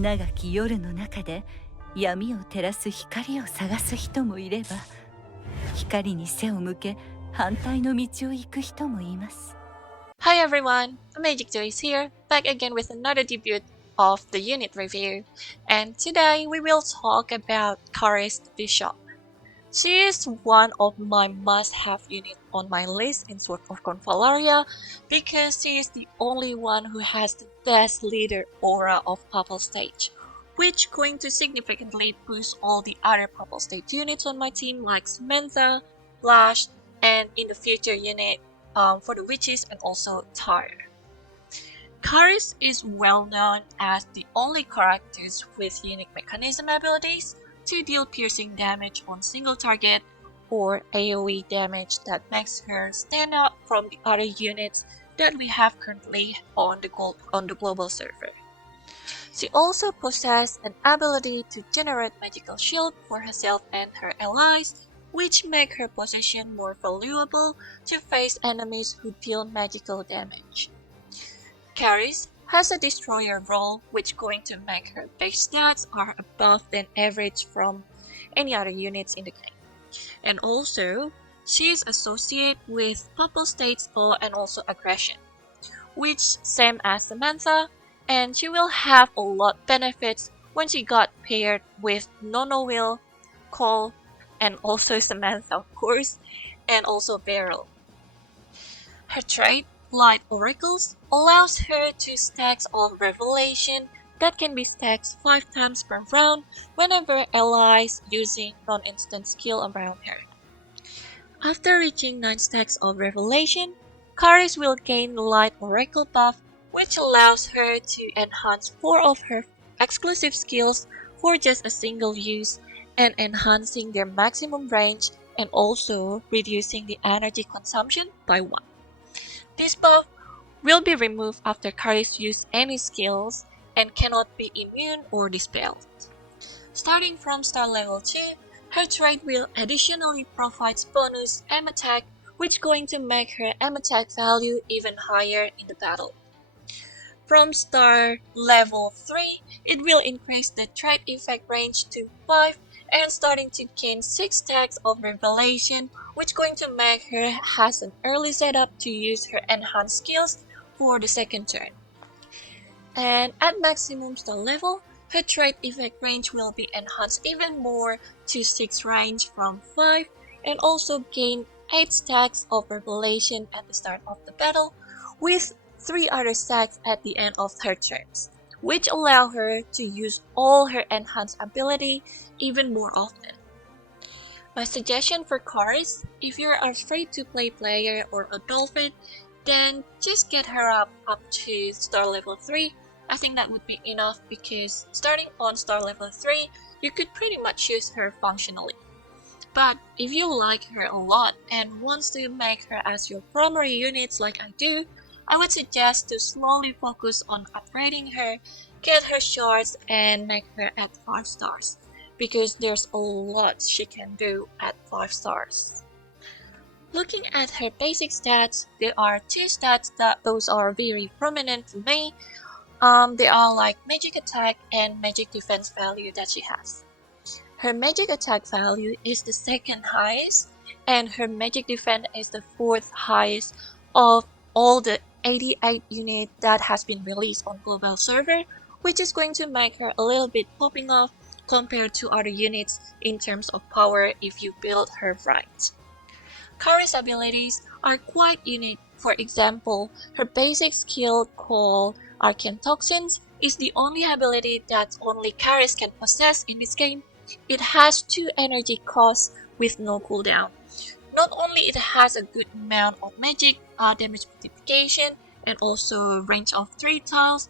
長き夜の中で闇を照らす光を探す人もいれば、光に背を向け反対の道を行く人もいます。Hi everyone, Magic Joy is here, back again with another debut of the unit review, and today we will talk about Caris Bishop. She is one of my must-have units on my list in Sword of Convallaria because she is the only one who has the best leader aura of Papal stage, which going to significantly boost all the other Papal stage units on my team like Samantha, Lash, and in the future unit for the witches and also Tyre. Caris is well known as the only character with unique mechanism abilities to deal piercing damage on single target or AoE damage that makes her stand out from the other units that we have currently on the global server. She also possesses an ability to generate magical shield for herself and her allies, which make her position more valuable to face enemies who deal magical damage. Caris has a destroyer role, which going to make her base stats are above than average from any other units in the game. And also, she is associated with Papal State's Awe and also Aggression, which same as Samantha, and she will have a lot benefits when she got paired with Nono Will, Cole, and also Samantha of course, and also Beryl. Her trait, Light Oracles, allows her to stacks of Revelation that can be stacked 5 times per round whenever allies using non-instant skill around her. After reaching 9 stacks of Revelation, Caris will gain Light Oracle buff, which allows her to enhance 4 of her exclusive skills for just a single use and enhancing their maximum range and also reducing the energy consumption by 1. This buff will be removed after Caris uses any skills and cannot be immune or dispelled. Starting from star level 2, her trait will additionally provide bonus aim attack, which going to make her aim attack value even higher in the battle. From star level 3, it will increase the trait effect range to 5 and starting to gain 6 stacks of Revelation, which going to make her has an early setup to use her enhanced skills for the second turn. And at maximum star level, her trait effect range will be enhanced even more to 6 range from 5 and also gain 8 stacks of Revelation at the start of the battle with 3 other stacks at the end of her turns, which allow her to use all her enhanced ability even more often. My suggestion for Caris, if you're a free-to-play player or a dolphin, then just get her up to star level 3. I think that would be enough because starting on star level 3, you could pretty much use her functionally. But if you like her a lot and wants to make her as your primary units like I do, I would suggest to slowly focus on upgrading her, get her shards and make her at 5 stars, because there's a lot she can do at 5 stars. Looking at her basic stats, there are 2 stats that those are very prominent to me. They are like magic attack and magic defense value that she has. Her magic attack value is the 2nd highest and her magic defense is the 4th highest of all the 88 units that has been released on global server, which is going to make her a little bit popping off compared to other units in terms of power if you build her right. Caris abilities are quite unique. For example, her basic skill called Arcane Toxins is the only ability that only Caris can possess in this game. It has 2 energy costs with no cooldown. Not only it has a good amount of magic damage multiplication and also range of 3 tiles,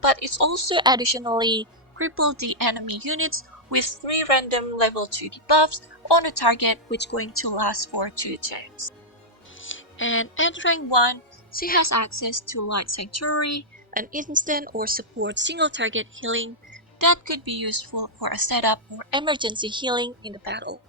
but it's also additionally crippled the enemy units with 3 random level 2 debuffs on the target, which going to last for 2 turns. And at rank 1, she has access to Light Sanctuary, an instant or support single target healing that could be useful for a setup or emergency healing in the battle.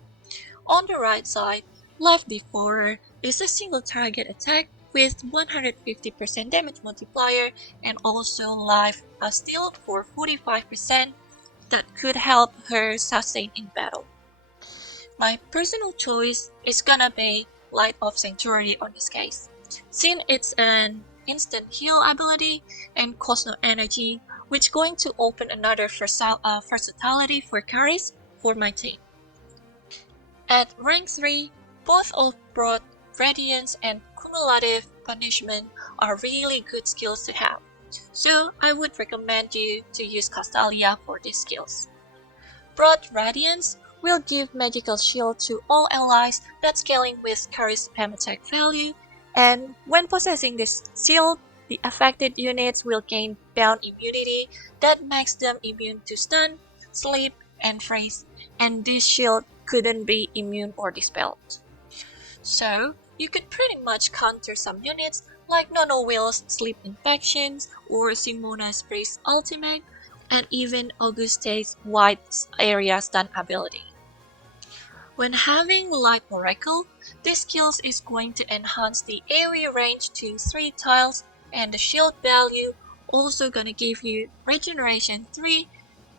On the right side, Life Devourer is a single target attack with 150% damage multiplier and also life steal for 45% that could help her sustain in battle. My personal choice is gonna be Light of Sanctuary on this case, since it's an instant heal ability and costs no energy, which going to open another versatility for Caris for my team. At rank 3, both of Broad Radiance and Cumulative Punishment are really good skills to have, so I would recommend you to use Convallaria for these skills. Broad Radiance will give magical shield to all allies that's scaling with Caris attack value, and when possessing this shield, the affected units will gain bound immunity that makes them immune to stun, sleep, and freeze, and this shield couldn't be immune or dispelled. So, you could pretty much counter some units like Nono Will's Sleep Infections or Simona's Priest Ultimate, and even Auguste's Wide Area Stun ability. When having Light Oracle, this skill is going to enhance the AoE range to 3 tiles, and the shield value also gonna give you regeneration 3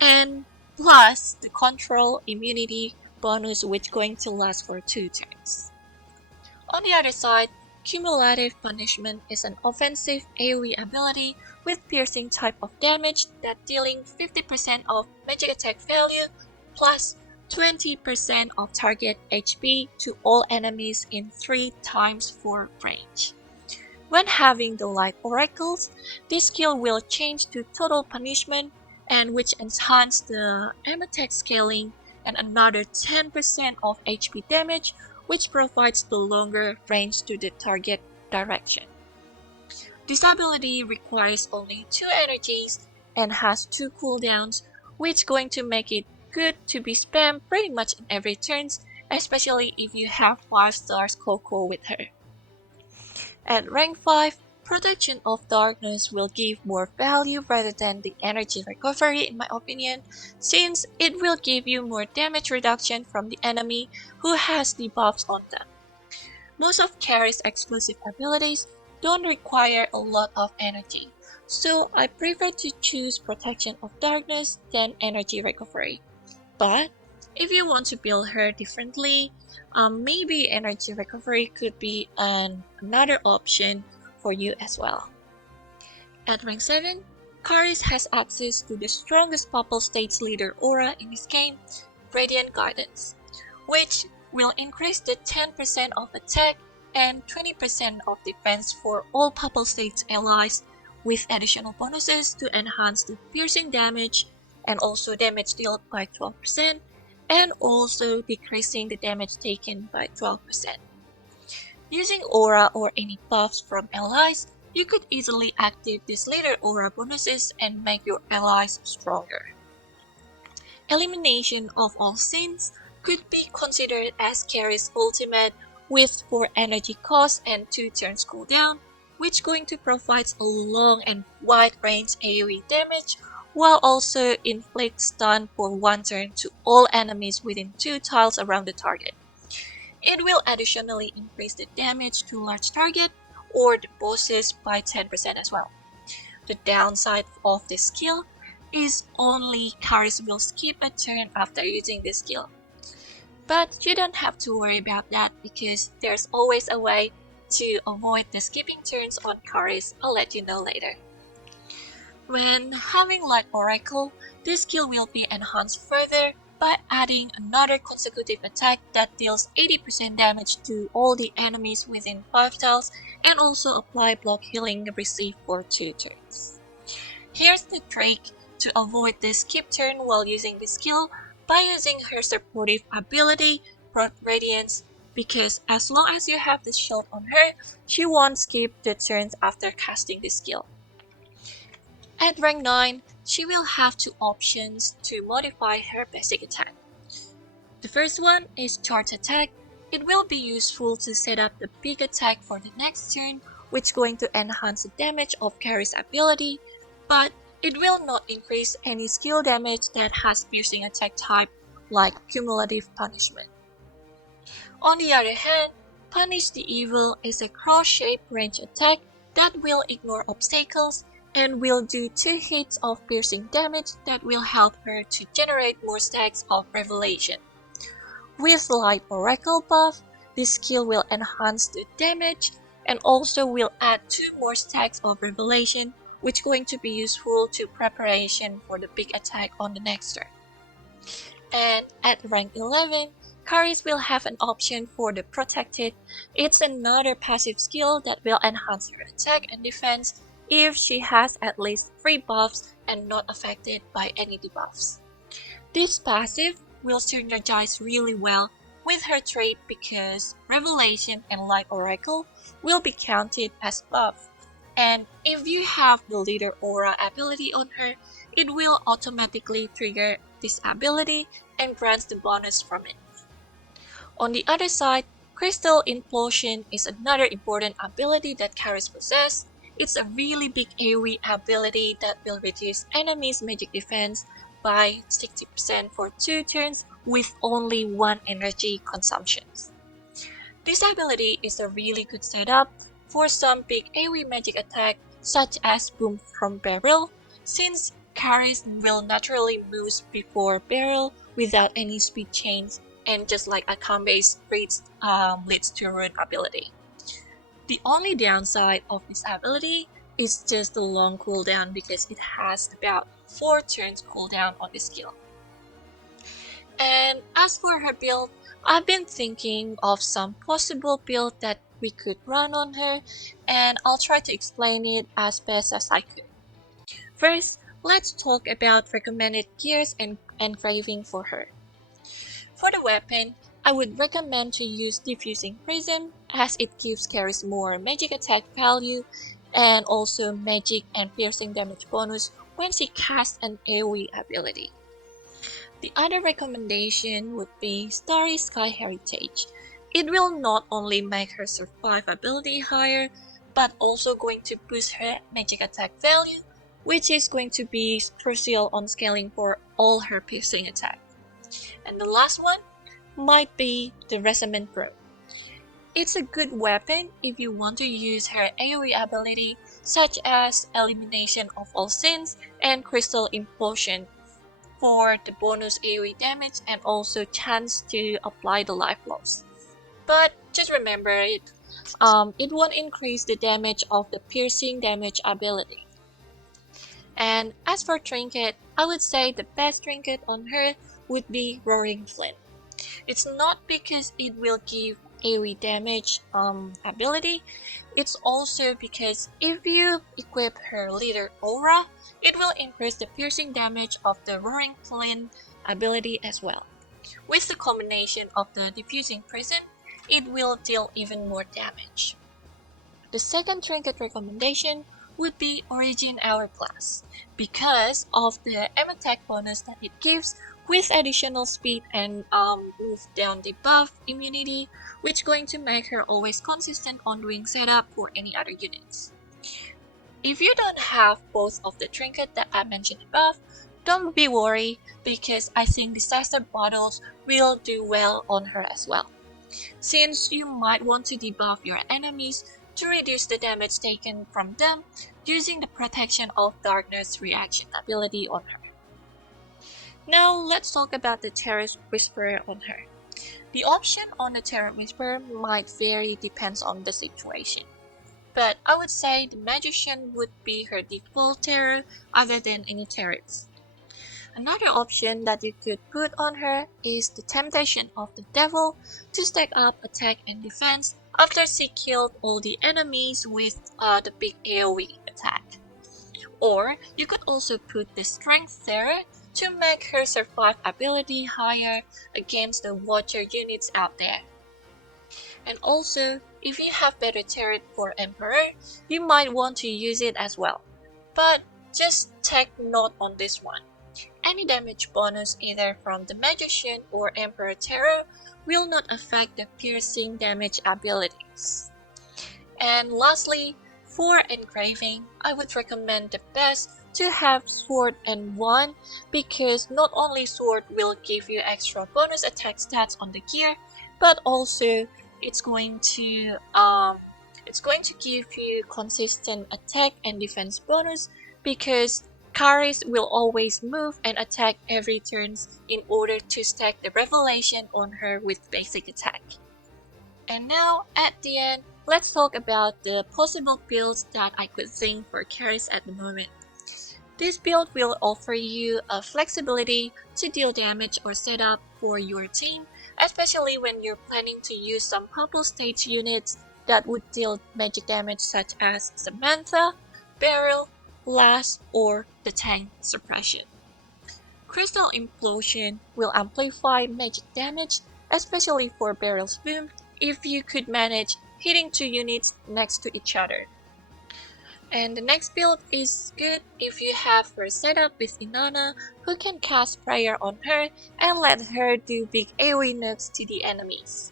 and plus the control immunity bonus, which going to last for 2 turns. On the other side, Cumulative Punishment is an offensive AoE ability with piercing type of damage that dealing 50% of magic attack value plus 20% of target HP to all enemies in 3 times 4 range. When having the Light Oracles, this skill will change to Total Punishment, and which enhance the attack scaling and another 10% of HP damage, which provides the longer range to the target direction. This ability requires only 2 energies and has 2 cooldowns, which going to make it good to be spammed pretty much in every turns, especially if you have 5 stars Coco with her. At rank 5, Protection of Darkness will give more value rather than the energy recovery in my opinion, since it will give you more damage reduction from the enemy who has debuffs on them. Most of Caris' exclusive abilities don't require a lot of energy, so I prefer to choose Protection of Darkness than energy recovery. But if you want to build her differently, maybe energy recovery could be another option for you as well. At rank 7, Caris has access to the strongest Papal States leader aura in this game, Radiant Guidance, which will increase the 10% of attack and 20% of defense for all Papal States allies, with additional bonuses to enhance the piercing damage and also damage dealt by 12%, and also decreasing the damage taken by 12%. Using aura or any buffs from allies, you could easily activate these leader aura bonuses and make your allies stronger. Elimination of all sins could be considered as Caris' ultimate with 4 energy cost and 2 turns cooldown, which going to provide a long and wide range AoE damage while also inflict stun for 1 turn to all enemies within 2 tiles around the target. It will additionally increase the damage to large target or the bosses by 10% as well. The downside of this skill is only Caris will skip a turn after using this skill. But you don't have to worry about that because there's always a way to avoid the skipping turns on Caris. I'll let you know later. When having Light Oracle, this skill will be enhanced further by adding another consecutive attack that deals 80% damage to all the enemies within 5 tiles and also apply block healing received for 2 turns. Here's the trick to avoid this skip turn while using this skill by using her supportive ability, Broad Radiance, because as long as you have this shield on her, she won't skip the turns after casting this skill. At rank 9, she will have 2 options to modify her basic attack. The first one is Charge Attack. It will be useful to set up the big attack for the next turn, which is going to enhance the damage of Caris' ability, but it will not increase any skill damage that has piercing attack type like Cumulative Punishment. On the other hand, Punish the Evil is a cross-shaped range attack that will ignore obstacles and will do 2 hits of piercing damage that will help her to generate more stacks of Revelation. With Light Oracle buff, this skill will enhance the damage and also will add 2 more stacks of Revelation, which is going to be useful to preparation for the big attack on the next turn. And at rank 11, Caris will have an option for the Protected. It's another passive skill that will enhance her attack and defense if she has at least 3 buffs and not affected by any debuffs. This passive will synergize really well with her trait because Revelation and Light Oracle will be counted as buff. And if you have the Leader Aura ability on her, it will automatically trigger this ability and grants the bonus from it. On the other side, Crystal Implosion is another important ability that Caris possesses. It's a really big AoE ability that will reduce enemies' magic defense by 60% for 2 turns with only 1 energy consumption. This ability is a really good setup for some big AoE magic attack such as Boom from Barrel, since Caris will naturally move before Barrel without any speed change, and just like a combat leads to Rune ability. The only downside of this ability is just the long cooldown because it has about 4 turns cooldown on the skill. And as for her build, I've been thinking of some possible build that we could run on her, and I'll try to explain it as best as I could. First, let's talk about recommended gears and engraving for her. For the weapon, I would recommend to use Diffusing Prism as it gives Caris more magic attack value and also magic and piercing damage bonus when she casts an AoE ability. The other recommendation would be Starry Sky Heritage. It will not only make her survive ability higher, but also going to boost her magic attack value, which is going to be crucial on scaling for all her piercing attack. And the last one might be the Resonant Probe. It's a good weapon if you want to use her AoE ability such as Elimination of All Sins and Crystal Implosion for the bonus AoE damage and also chance to apply the life loss. But just remember it won't increase the damage of the piercing damage ability. And as for trinket, I would say the best trinket on her would be Roaring Flint. It's not because it will give AoE damage ability, it's also because if you equip her Leader Aura, it will increase the piercing damage of the Roaring Flint ability as well. With the combination of the Diffusing Prism, it will deal even more damage. The second trinket recommendation would be Origin Hourglass because of the aim attack bonus that it gives with additional speed and move down the buff immunity, which is going to make her always consistent on doing setup for any other units. If you don't have both of the trinket that I mentioned above, don't be worried because I think Disaster Bottles will do well on her as well, since you might want to debuff your enemies to reduce the damage taken from them using the Protection of Darkness reaction ability on her. Now let's talk about the Terror Whisperer on her. The option on the Terror Whisperer might vary depends on the situation, but I would say the Magician would be her default terror other than any terrors. Another option that you could put on her is the Temptation of the Devil to stack up attack and defense after she killed all the enemies with the big AoE attack. Or you could also put the Strength Terror to make her survive ability higher against the Watcher units out there. And also, if you have better turret for Emperor, you might want to use it as well. But just take note on this one. Any damage bonus either from the Magician or Emperor Terror will not affect the piercing damage abilities. And lastly, for engraving, I would recommend the best to have Sword and Wand because not only Sword will give you extra bonus attack stats on the gear, but also it's going to give you consistent attack and defense bonus because Caris will always move and attack every turn in order to stack the revelation on her with basic attack. And now at the end, let's talk about the possible builds that I could think for Caris at the moment. This build will offer you a flexibility to deal damage or setup for your team, especially when you're planning to use some Papal stage units that would deal magic damage such as Samantha, Beryl, Lass, or the tank suppression. Crystal Implosion will amplify magic damage, especially for Beryl's Boom, if you could manage hitting 2 units next to each other. And the next build is good if you have her set up with Inanna, who can cast Prayer on her and let her do big AoE nukes to the enemies.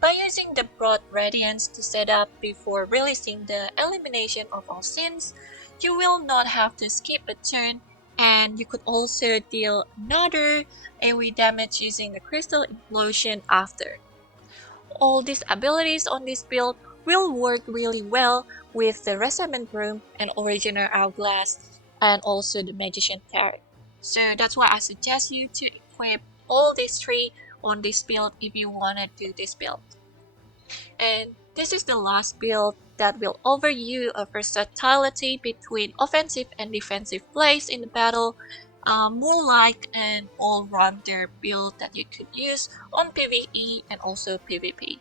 By using the Broad Radiance to set up before releasing the Elimination of All Sins, you will not have to skip a turn, and you could also deal another AoE damage using the Crystal Implosion after. All these abilities on this build will work really well with the Resentment Room and Original Hourglass and also the Magician Tarot. So that's why I suggest you to equip all these 3 on this build if you want to do this build. And this is the last build that will offer you a versatility between offensive and defensive plays in the battle, more like an all-rounder build that you could use on PvE and also PvP.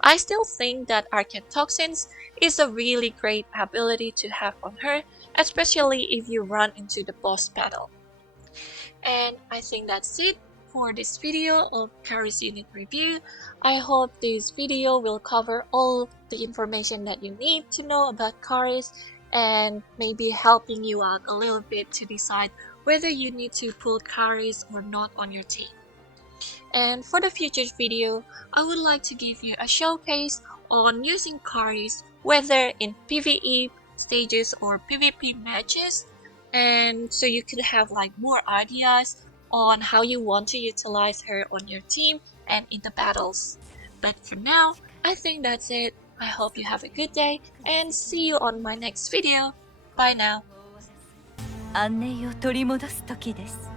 I still think that Arcane Toxins is a really great ability to have on her, especially if you run into the boss battle. And I think that's it for this video of Caris unit review. I hope this video will cover all the information that you need to know about Caris and maybe helping you out a little bit to decide whether you need to put Caris or not on your team. And for the future video, I would like to give you a showcase on using Caris, whether in PvE stages or PvP matches, and so you could have like more ideas on how you want to utilize her on your team and in the battles. But for now, I think that's it. I hope you have a good day and see you on my next video. Bye now. 安寧を取り戻す時です。